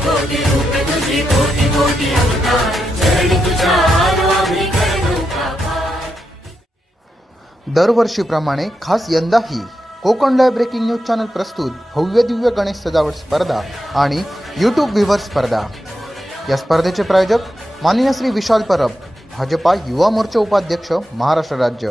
कोटी रूप तुझी कोटी कोटी अवतार चरण तुझ्या आलो आम्ही करू का पार। दरवर्षीप्रमाणे खास यंदाही Konkan live breaking news channel प्रस्तुत भव्य दिव्य गणेश सजावट स्पर्धा आणि यूट्यूब व्ह्यूवर स्पर्धा। या स्पर्धेचे प्रायोजक माननीय श्री विशाल परब, भाजपा युवा मोर्चा उपाध्यक्ष, महाराष्ट्र राज्य।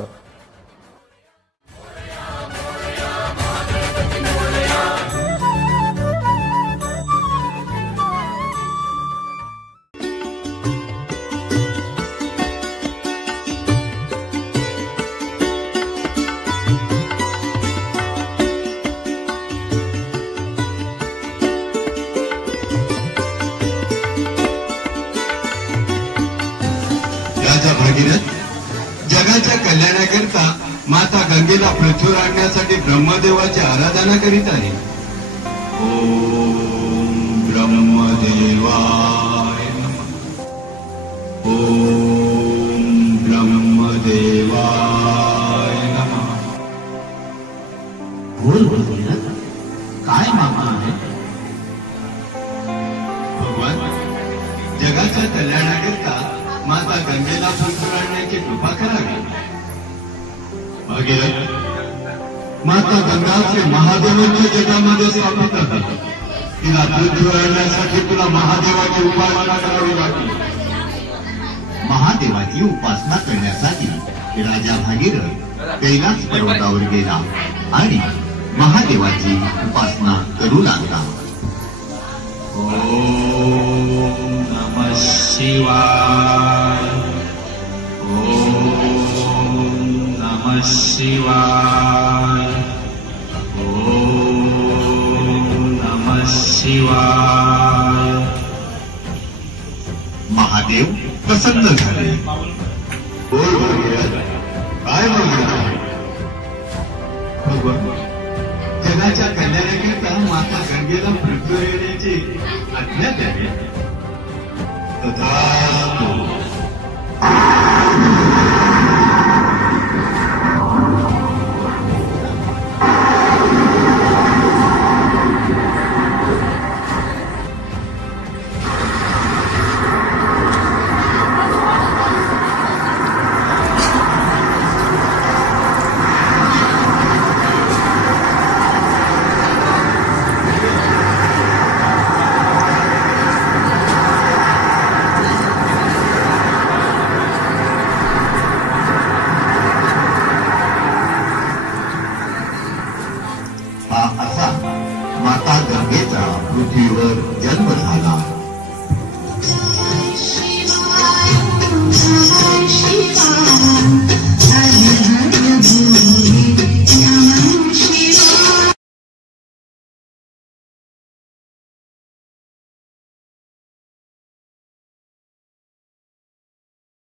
राजा भागीरथ जगाच्या कल्याणाकरता माता गंगेला पृथ्वीवर आणण्यासाठी ब्रह्मदेवाची आराधना करीत आहे। ओम ब्रह्मदेवाय नमः, ओम ब्रह्मदेवाय नमः। बोल भागीरथ, काय मागणं आहे? भगवान, जगाच्या कल्याणाकरता माता गंगेला पृथ्वीवर आणण्याची कृपा करावी। भागीरथ, माता गंगा श्री महादेवांच्या जगामध्ये स्थापित आहे। तिला पृथ्वीवर आणण्यासाठी तुला महादेवाची उपासना करावी लागली। महादेवाची उपासना करण्यासाठी राजा भागीरथ कैलास पर्वतावर गेला आणि महादेवाची उपासना करू लागला। ओम नमः शिवाय, ओम नमः शिवाय, ओम नमः शिवाय। महादेव प्रसन्न झाले। बोल भागीरथ, काय मागणं आहे? भगवान, जगाच्या कल्याणाकरता माता गंगेला पृथ्वीवर येण्याची आज्ञा द्यावी। तथास्तु। हा असा माता गंगेचा पृथ्वीवर जन्म झाला।